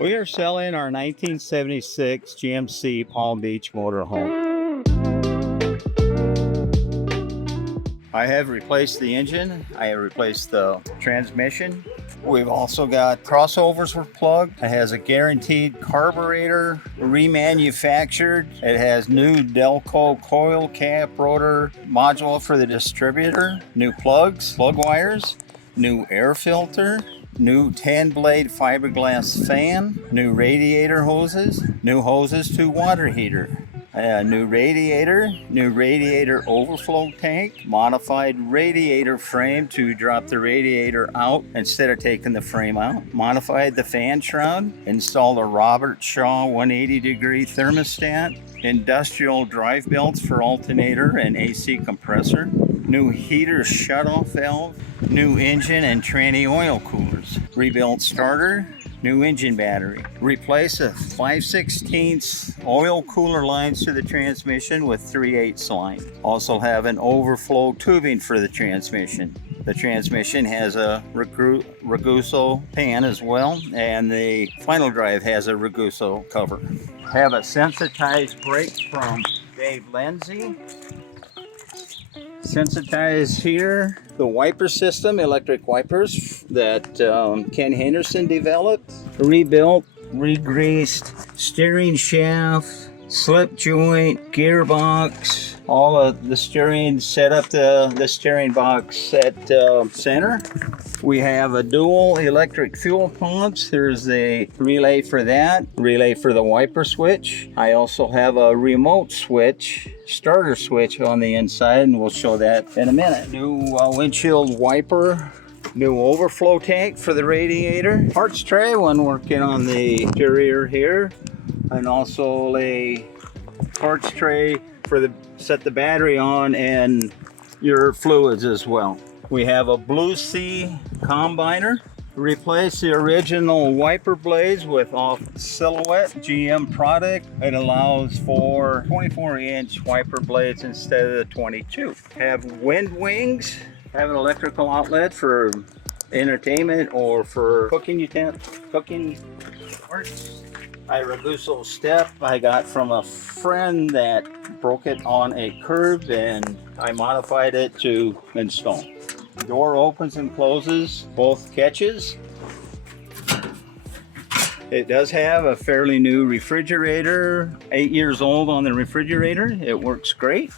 We are selling our 1976 GMC Palm Beach motorhome. I have replaced the engine. I have replaced the transmission. We've also got crossovers were plugged. It has a guaranteed carburetor, remanufactured. It has new Delco coil cap rotor module for the distributor, new plugs, plug wires, new air filter, new 10-blade fiberglass fan, new radiator hoses, new hoses to water heater. New radiator overflow tank, modified radiator frame to drop the radiator out instead of taking the frame out, modified the fan shroud, installed a Robert Shaw 180-degree thermostat, industrial drive belts for alternator and AC compressor, new heater shutoff valve, new engine and tranny oil coolers, rebuilt starter, new engine battery, replace a 5/16 oil cooler lines to the transmission with 3/8 line. Also have an overflow tubing for the transmission. The transmission has a Raguso pan as well, and the final drive has a Raguso cover. Have a sensitized brake from Dave Lindsay. Sensitized here, the wiper system, electric wipers that Ken Henderson developed, rebuilt, re-greased, steering shaft, slip joint, gearbox, all of the steering, set up the steering box at center. We have a dual electric fuel pumps. There's a relay for that, relay for the wiper switch. I also have a remote switch, starter switch on the inside, and we'll show that in a minute. New windshield wiper, new overflow tank for the radiator, parts tray when working on the interior here, and also a parts tray for the set the battery on and your fluids as well. We have a Blue Sea combiner. Replace the original wiper blades with off silhouette GM product. It allows for 24-inch wiper blades instead of the 22. Have wind wings. Have an electrical outlet for entertainment or for cooking parts. I Raguso step I got from a friend that broke it on a curb, and I modified it to install. Door opens and closes both catches. It does have a fairly new refrigerator, 8 years old on the refrigerator. It works great.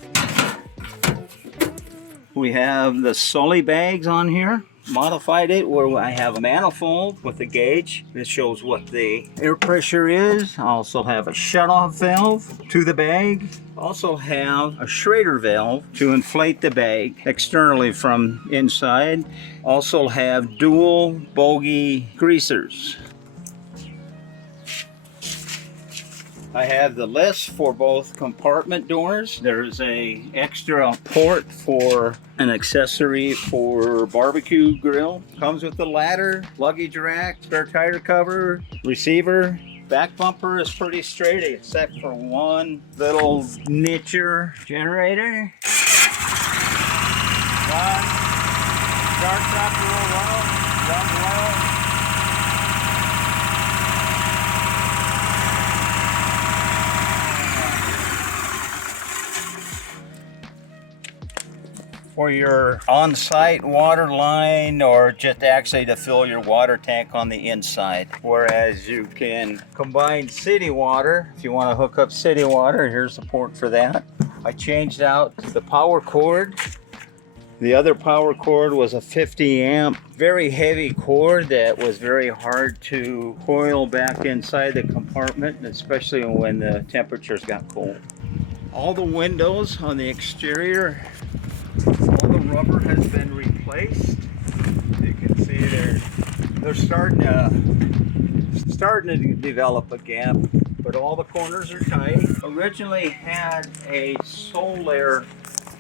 We have the Sully bags on here. Modified it where I have a manifold with a gauge. This shows what the air pressure is. I also have a shutoff valve to the bag. Also have a Schrader valve to inflate the bag externally from inside. Also have dual bogey greasers. I have the list for both compartment doors. There's a extra port for an accessory for barbecue grill. Comes with the ladder, luggage rack, spare tire cover, receiver. Back bumper is pretty straight except for one little nicher generator. One, starts up real well, runs well. For your on-site water line, or just actually to fill your water tank on the inside. Whereas you can combine city water. If you want to hook up city water, here's the port for that. I changed out the power cord. The other power cord was a 50 amp, very heavy cord that was very hard to coil back inside the compartment, especially when the temperatures got cold. All the windows on the exterior, all the rubber has been replaced. You can see they're starting to develop a gap, but all the corners are tight. Originally had a Solar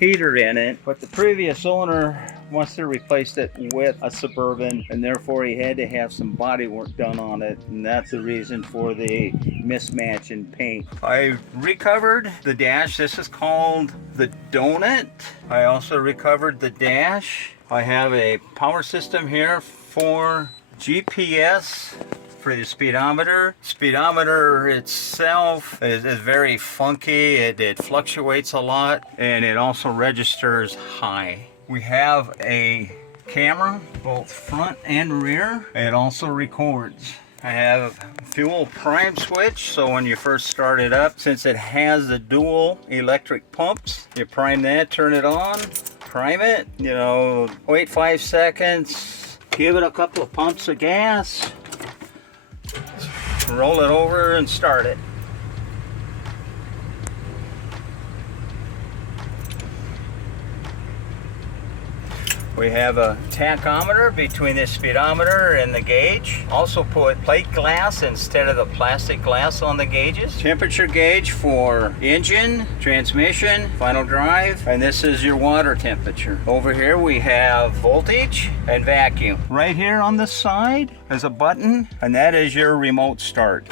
heater in it, but the previous owner wants to replace it with a Suburban, and therefore he had to have some body work done on it, and that's the reason for the mismatch in paint. I recovered the dash. This is called the Donut. I also recovered the dash. I have a power system here for GPS for the speedometer. Speedometer itself is very funky. It fluctuates a lot, and it also registers high. We have a camera, both front and rear. It also records. I have fuel prime switch, so when you first start it up, since it has the dual electric pumps, you prime that, turn it on, prime it, you know, wait 5 seconds, give it a couple of pumps of gas, roll it over and start it. We have a tachometer between the speedometer and the gauge. Also put plate glass instead of the plastic glass on the gauges. Temperature gauge for engine, transmission, final drive, and this is your water temperature. Over here we have voltage and vacuum. Right here on the side is a button, and that is your remote start.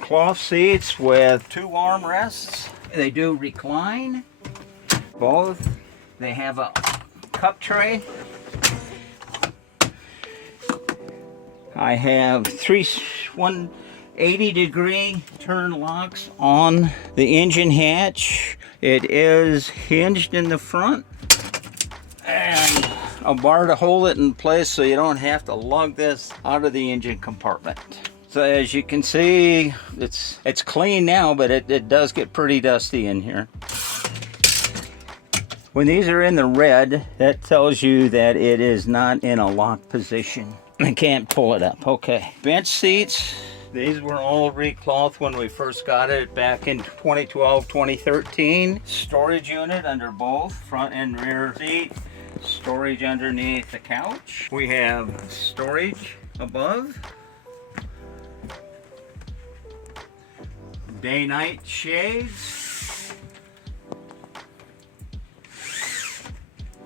Cloth seats with 2 armrests. They do recline. Both. They have a cup tray. I have 180-degree turn locks on the engine hatch. It is hinged in the front, and a bar to hold it in place so you don't have to lug this out of the engine compartment. So as you can see, it's clean now, but it does get pretty dusty in here. When these are in the red, that tells you that it is not in a locked position. I can't pull it up. Okay. Bench seats. These were all reclothed when we first got it back in 2012, 2013. Storage unit under both front and rear seat. Storage underneath the couch. We have storage above. Day-night shades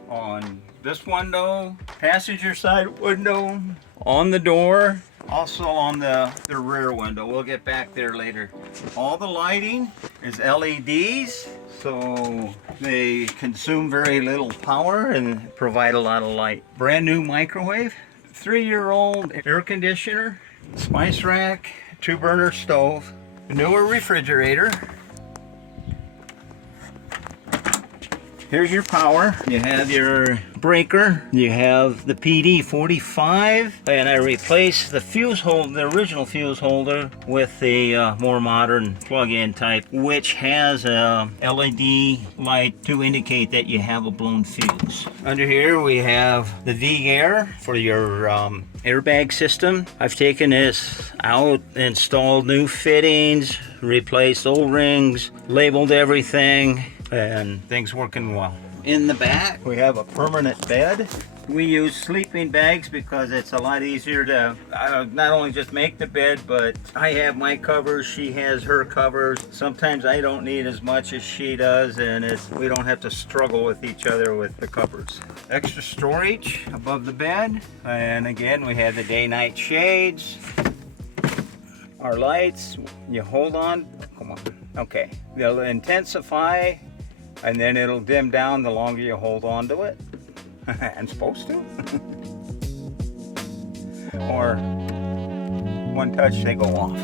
on this window, passenger side window, on the door, also on the rear window. We'll get back there later. All the lighting is LEDs, so they consume very little power and provide a lot of light. Brand new microwave, 3-year-old air conditioner, spice rack, 2-burner stove, newer refrigerator. Here's your power. You have your breaker. You have the PD 45, and I replaced the fuse holder, the original fuse holder, with the more modern plug-in type, which has a LED light to indicate that you have a blown fuse. Under here we have the V-Air for your airbag system. I've taken this out, installed new fittings, replaced O-rings, labeled everything, and things working well. In the back we have a permanent bed. We use sleeping bags because it's a lot easier to not only just make the bed, but I have my covers, she has her covers. Sometimes I don't need as much as she does, and we don't have to struggle with each other with the covers. Extra storage above the bed, and again we have the day-night shades. Our lights, you hold on, come on, okay. They'll intensify and then it'll dim down the longer you hold on to it. I'm supposed to. Or one touch, they go off.